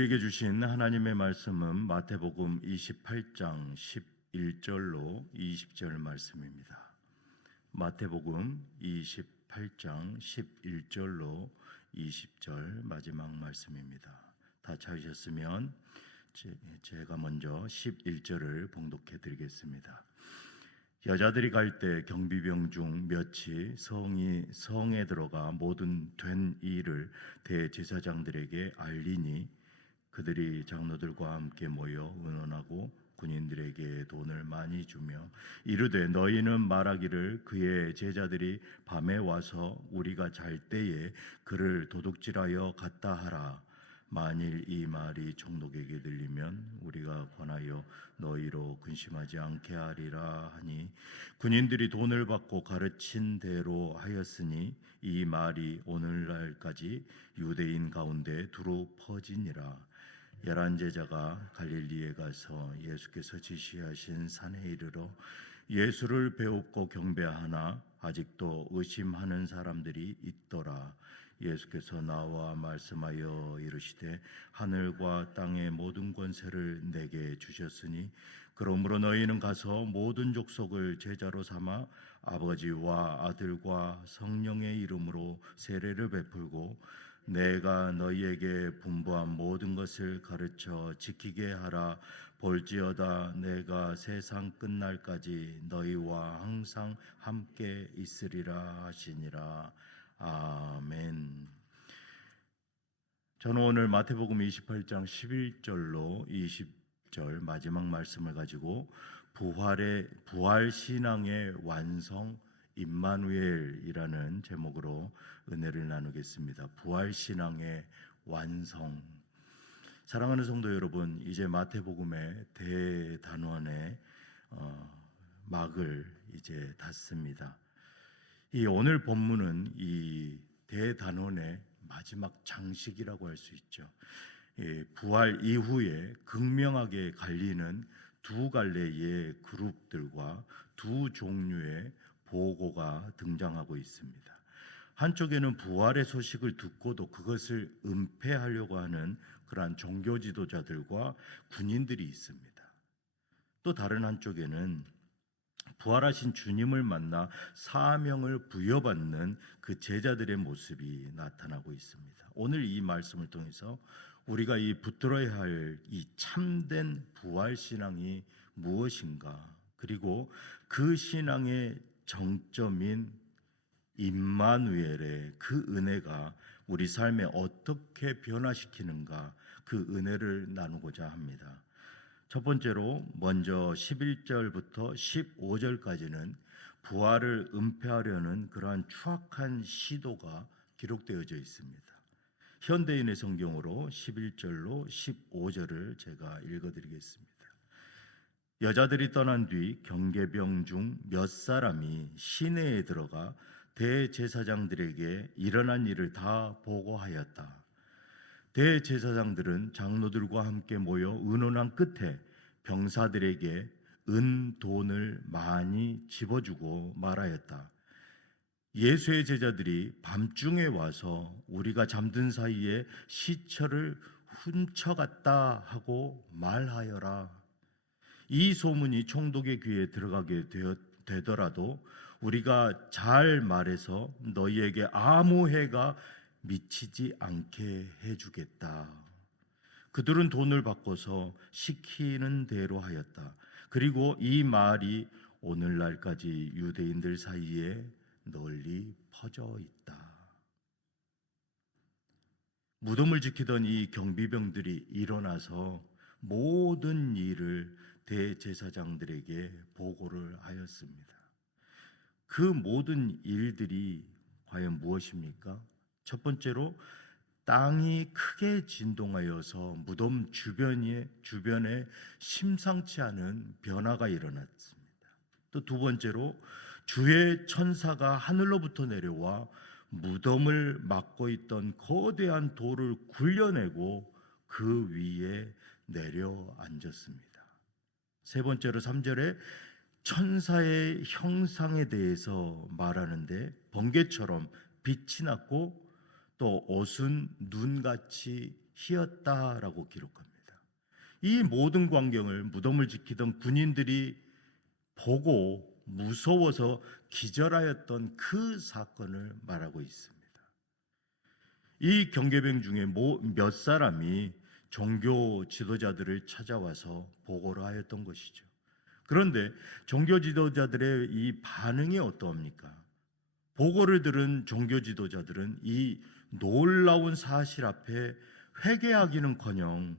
우리에게 주신 하나님의 말씀은 마태복음 28장 11절로 20절 말씀입니다. 마태복음 28장 11절로 20절 마지막 말씀입니다. 다 찾으셨으면 제가 먼저 11절을 봉독해 드리겠습니다. 여자들이 갈 때 경비병 중 몇이 성에 들어가 모든 된 일을 대제사장들에게 알리니 그들이 장로들과 함께 모여 의논하고 군인들에게 돈을 많이 주며 이르되 너희는 말하기를 그의 제자들이 밤에 와서 우리가 잘 때에 그를 도둑질하여 갔다 하라. 만일 이 말이 총독에게 들리면 우리가 권하여 너희로 근심하지 않게 하리라 하니 군인들이 돈을 받고 가르친 대로 하였으니 이 말이 오늘날까지 유대인 가운데 두루 퍼지니라. 11 제자가 갈릴리에 가서 예수께서 지시하신 산에 이르러 예수를 배웁고 경배하나 아직도 의심하는 사람들이 있더라. 예수께서 나와 말씀하여 이르시되 하늘과 땅의 모든 권세를 내게 주셨으니 그러므로 너희는 가서 모든 족속을 제자로 삼아 아버지와 아들과 성령의 이름으로 세례를 베풀고 내가 너희에게 분부한 모든 것을 가르쳐 지키게 하라. 볼지어다 내가 세상 끝날까지 너희와 항상 함께 있으리라 하시니라. 아멘. 저는 오늘 마태복음 28장 11절로 20절 마지막 말씀을 가지고 부활 신앙의 완성 임마누엘이라는 제목으로 은혜를 나누겠습니다. 부활 신앙의 완성. 사랑하는 성도 여러분, 이제 마태복음의 대단원의 막을 이제 닫습니다. 이 오늘 본문은 이 대단원의 마지막 장식이라고 할 수 있죠. 부활 이후에 극명하게 갈리는 두 갈래의 그룹들과 두 종류의 보고가 등장하고 있습니다. 한쪽에는 부활의 소식을 듣고도 그것을 은폐하려고 하는 그러한 종교 지도자들과 군인들이 있습니다. 또 다른 한쪽에는 부활하신 주님을 만나 사명을 부여받는 그 제자들의 모습이 나타나고 있습니다. 오늘 이 말씀을 통해서 우리가 이 붙들어야 할 이 참된 부활 신앙이 무엇인가, 그리고 그 신앙의 정점인 임마누엘의 그 은혜가 우리 삶에 어떻게 변화시키는가, 그 은혜를 나누고자 합니다. 첫 번째로 먼저 11절부터 15절까지는 부활을 은폐하려는 그러한 추악한 시도가 기록되어져 있습니다. 현대인의 성경으로 11절로 15절을 제가 읽어드리겠습니다. 여자들이 떠난 뒤 경계병 중 몇 사람이 시내에 들어가 대제사장들에게 일어난 일을 다 보고하였다. 대제사장들은 장로들과 함께 모여 의논한 끝에 병사들에게 돈을 많이 집어주고 말하였다. 예수의 제자들이 밤중에 와서 우리가 잠든 사이에 시체를 훔쳐갔다 하고 말하여라. 이 소문이 총독의 귀에 들어가게 되더라도 우리가 잘 말해서 너희에게 아무 해가 미치지 않게 해주겠다. 그들은 돈을 바꿔서 시키는 대로 하였다. 그리고 이 말이 오늘날까지 유대인들 사이에 널리 퍼져 있다. 무덤을 지키던 이 경비병들이 일어나서 모든 일을 대제사장들에게 보고를 하였습니다. 그 모든 일들이 과연 무엇입니까? 첫 번째로 땅이 크게 진동하여서 무덤 주변에 심상치 않은 변화가 일어났습니다. 또 두 번째로 주의 천사가 하늘로부터 내려와 무덤을 막고 있던 거대한 돌을 굴려내고 그 위에 내려앉았습니다. 세 번째로 3절에 천사의 형상에 대해서 말하는데 번개처럼 빛이 났고 또 옷은 눈같이 희었다라고 기록합니다. 이 모든 광경을 무덤을 지키던 군인들이 보고 무서워서 기절하였던 그 사건을 말하고 있습니다. 이 경계병 중에 몇 사람이 종교 지도자들을 찾아와서 보고를 하였던 것이죠. 그런데 종교 지도자들의 이 반응이 어떠합니까? 보고를 들은 종교 지도자들은 이 놀라운 사실 앞에 회개하기는커녕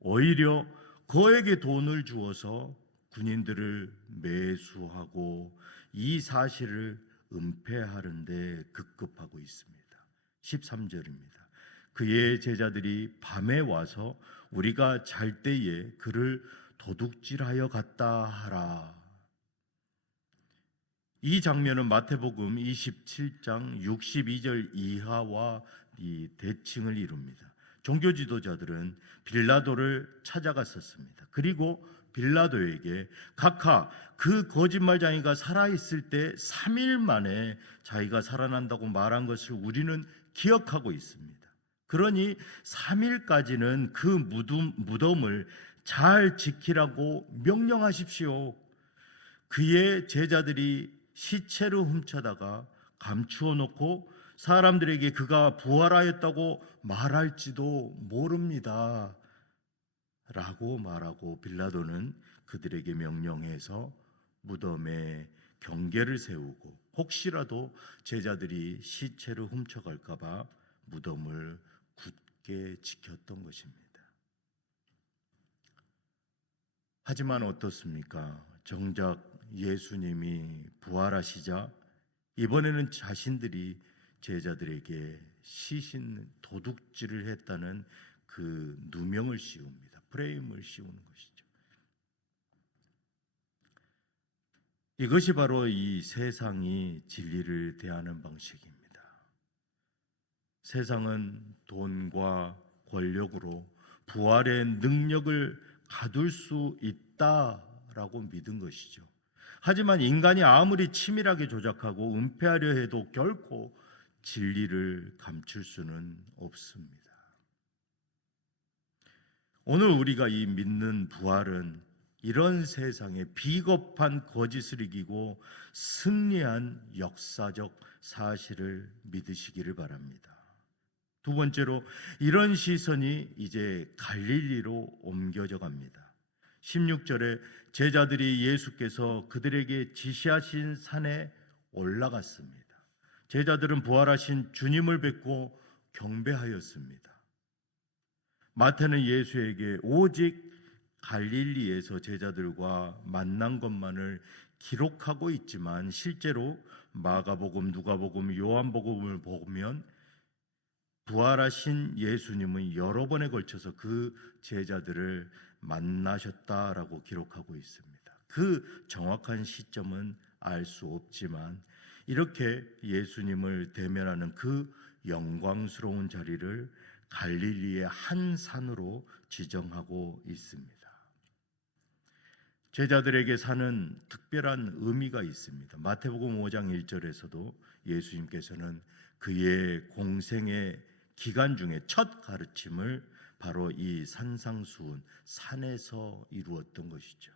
오히려 그에게 돈을 주어서 군인들을 매수하고 이 사실을 은폐하는데 급급하고 있습니다. 13절입니다. 그의 제자들이 밤에 와서 우리가 잘 때에 그를 도둑질하여 갔다 하라. 이 장면은 마태복음 27장 62절 이하와 이 대칭을 이룹니다. 종교 지도자들은 빌라도를 찾아갔었습니다. 그리고 빌라도에게 각하 그 거짓말쟁이가 살아있을 때 3일 만에 자기가 살아난다고 말한 것을 우리는 기억하고 있습니다. 그러니 3일까지는 그 무덤을 잘 지키라고 명령하십시오. 그의 제자들이 시체를 훔쳐다가 감추어 놓고 사람들에게 그가 부활하였다고 말할지도 모릅니다 라고 말하고 빌라도는 그들에게 명령해서 무덤에 경계를 세우고 혹시라도 제자들이 시체를 훔쳐갈까 봐 무덤을 굳게 지켰던 것입니다. 하지만 어떻습니까? 정작 예수님이 부활하시자 이번에는 자신들이 제자들에게 시신 도둑질을 했다는 그 누명을 씌웁니다. 프레임을 씌우는 것이죠. 이것이 바로 이 세상이 진리를 대하는 방식입니다. 세상은 돈과 권력으로 부활의 능력을 가둘 수 있다라고 믿은 것이죠. 하지만 인간이 아무리 치밀하게 조작하고 은폐하려 해도 결코 진리를 감출 수는 없습니다. 오늘 우리가 이 믿는 부활은 이런 세상에 비겁한 거짓을 이기고 승리한 역사적 사실을 믿으시기를 바랍니다. 두 번째로 이런 시선이 이제 갈릴리로 옮겨져 갑니다. 16절에 제자들이 예수께서 그들에게 지시하신 산에 올라갔습니다. 제자들은 부활하신 주님을 뵙고 경배하였습니다. 마태는 예수에게 오직 갈릴리에서 제자들과 만난 것만을 기록하고 있지만 실제로 마가복음, 누가복음, 요한복음을 보면 부활하신 예수님은 여러 번에 걸쳐서 그 제자들을 만나셨다라고 기록하고 있습니다. 그 정확한 시점은 알 수 없지만 이렇게 예수님을 대면하는 그 영광스러운 자리를 갈릴리의 한 산으로 지정하고 있습니다. 제자들에게 산은 특별한 의미가 있습니다. 마태복음 5장 1절에서도 예수님께서는 그의 공생의 기간 중에 첫 가르침을 바로 이 산상수훈 산에서 이루었던 것이죠.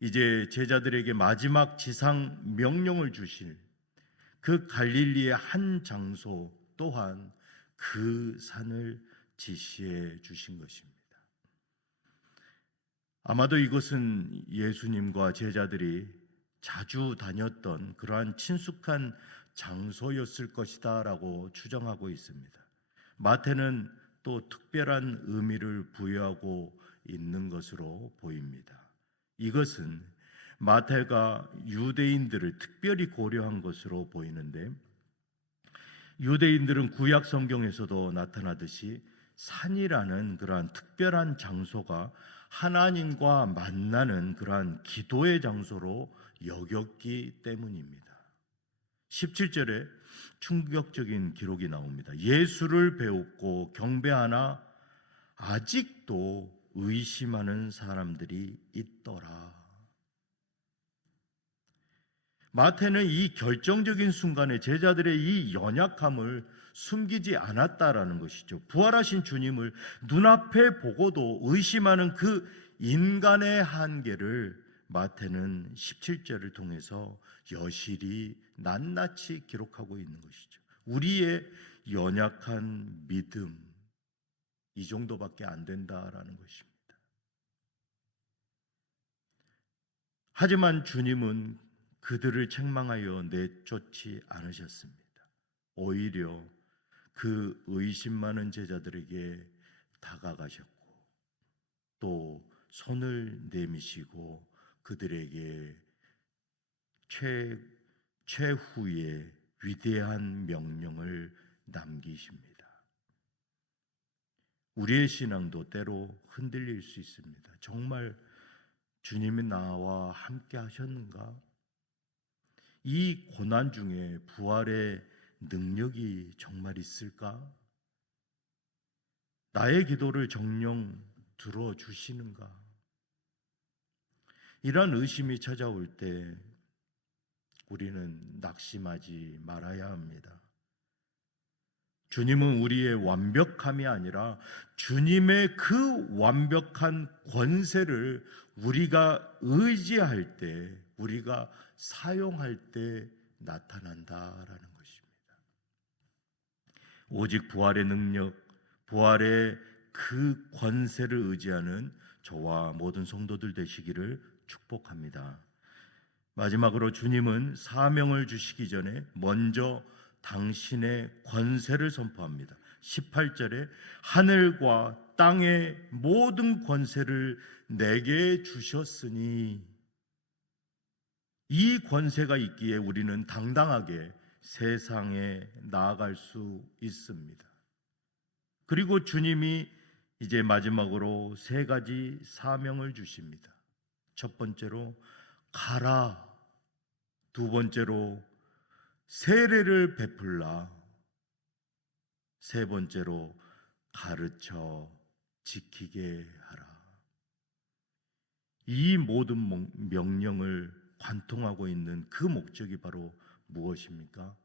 이제 제자들에게 마지막 지상 명령을 주실 그 갈릴리의 한 장소 또한 그 산을 지시해 주신 것입니다. 아마도 이것은 예수님과 제자들이 자주 다녔던 그러한 친숙한 장소였을 것이다 라고 추정하고 있습니다. 마태는 또 특별한 의미를 부여하고 있는 것으로 보입니다. 이것은 마태가 유대인들을 특별히 고려한 것으로 보이는데 유대인들은 구약 성경에서도 나타나듯이 산이라는 그러한 특별한 장소가 하나님과 만나는 그러한 기도의 장소로 여겼기 때문입니다. 17절에 충격적인 기록이 나옵니다. 예수를 배웠고 경배하나 아직도 의심하는 사람들이 있더라. 마태는 이 결정적인 순간에 제자들의 이 연약함을 숨기지 않았다라는 것이죠. 부활하신 주님을 눈앞에 보고도 의심하는 그 인간의 한계를 마태는 17절을 통해서 여실히 낱낱이 기록하고 있는 것이죠. 우리의 연약한 믿음, 이 정도밖에 안 된다라는 것입니다. 하지만 주님은 그들을 책망하여 내쫓지 않으셨습니다. 오히려 그 의심 많은 제자들에게 다가가셨고 또 손을 내미시고 그들에게 최후의 위대한 명령을 남기십니다. 우리의 신앙도 때로 흔들릴 수 있습니다. 정말 주님이 나와 함께 하셨는가? 이 고난 중에 부활의 능력이 정말 있을까? 나의 기도를 정녕 들어주시는가? 이런 의심이 찾아올 때 우리는 낙심하지 말아야 합니다. 주님은 우리의 완벽함이 아니라 주님의 그 완벽한 권세를 우리가 의지할 때, 우리가 사용할 때 나타난다라는 것입니다. 오직 부활의 능력, 부활의 그 권세를 의지하는 저와 모든 성도들 되시기를 축복합니다. 마지막으로 주님은 사명을 주시기 전에 먼저 당신의 권세를 선포합니다. 18절에 하늘과 땅의 모든 권세를 내게 주셨으니, 이 권세가 있기에 우리는 당당하게 세상에 나아갈 수 있습니다. 그리고 주님이 이제 마지막으로 세 가지 사명을 주십니다. 첫 번째로 가라, 두 번째로 세례를 베풀라, 세 번째로 가르쳐 지키게 하라. 이 모든 명령을 관통하고 있는 그 목적이 바로 무엇입니까?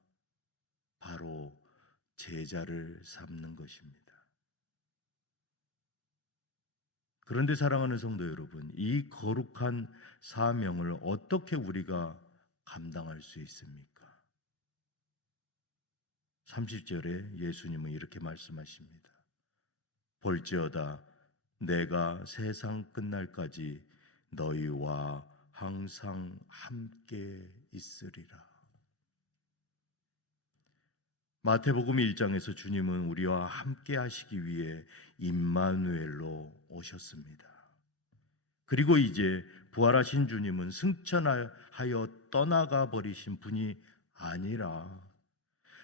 바로 제자를 삼는 것입니다. 그런데 사랑하는 성도 여러분, 이 거룩한 사명을 어떻게 우리가 감당할 수 있습니까? 30절에 예수님은 이렇게 말씀하십니다. 볼지어다 내가 세상 끝날까지 너희와 항상 함께 있으리라. 마태복음 1장에서 주님은 우리와 함께 하시기 위해 임마누엘로 오셨습니다. 그리고 이제 부활하신 주님은 승천하여 떠나가 버리신 분이 아니라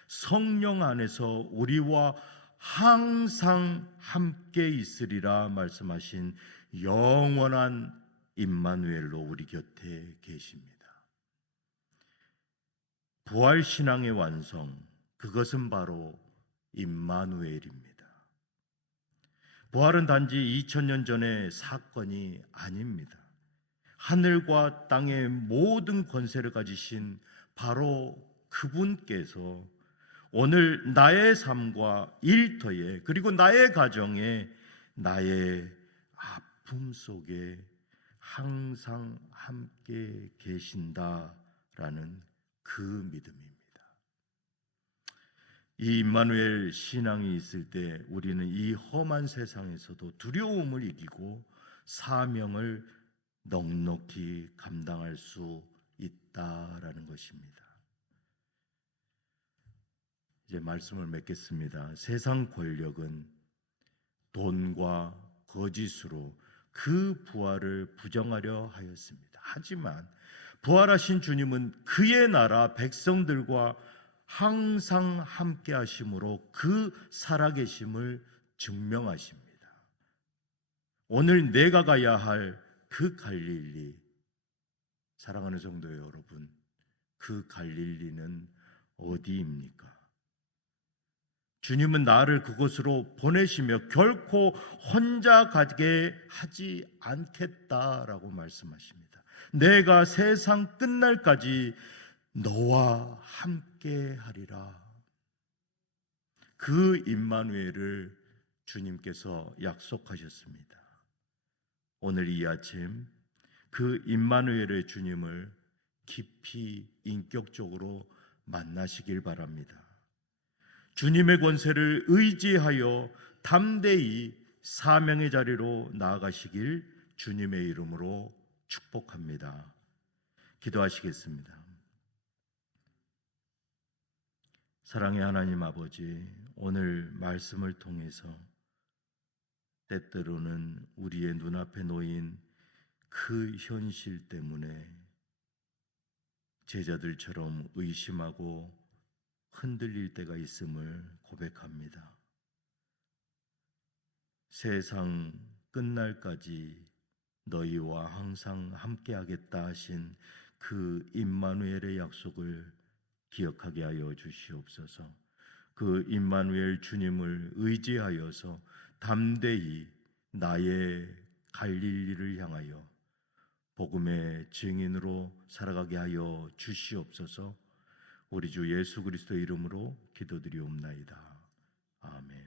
성령 안에서 우리와 항상 함께 있으리라 말씀하신 영원한 임마누엘로 우리 곁에 계십니다. 부활 신앙의 완성, 그것은 바로 임마누엘입니다. 부활은 단지 2000년 전의 사건이 아닙니다. 하늘과 땅의 모든 권세를 가지신 바로 그분께서 오늘 나의 삶과 일터에, 그리고 나의 가정에, 나의 아픔 속에 항상 함께 계신다라는 그 믿음입니다. 이 임마누엘 신앙이 있을 때 우리는 이 험한 세상에서도 두려움을 이기고 사명을 넉넉히 감당할 수 있다라는 것입니다. 이제 말씀을 맺겠습니다. 세상 권력은 돈과 거짓으로 그 부활을 부정하려 하였습니다. 하지만 부활하신 주님은 그의 나라 백성들과 항상 함께 하심으로 그 살아계심을 증명하십니다. 오늘 내가 가야 할 그 갈릴리, 사랑하는 성도 여러분, 그 갈릴리는 어디입니까? 주님은 나를 그곳으로 보내시며 결코 혼자 가게 하지 않겠다라고 말씀하십니다. 내가 세상 끝날까지 너와 함께 하리라. 그 임마누엘을 주님께서 약속하셨습니다. 오늘 이 아침 그 임마누엘의 주님을 깊이 인격적으로 만나시길 바랍니다. 주님의 권세를 의지하여 담대히 사명의 자리로 나아가시길 주님의 이름으로 축복합니다. 기도하시겠습니다. 사랑의 하나님 아버지, 오늘 말씀을 통해서 때때로는 우리의 눈앞에 놓인 그 현실 때문에 제자들처럼 의심하고 흔들릴 때가 있음을 고백합니다. 세상 끝날까지 너희와 항상 함께하겠다 하신 그 임마누엘의 약속을 기억하게 하여 주시옵소서. 그 임마누엘 주님을 의지하여서 담대히 나의 갈릴리를 향하여 복음의 증인으로 살아가게 하여 주시옵소서. 우리 주 예수 그리스도의 이름으로 기도드리옵나이다. 아멘.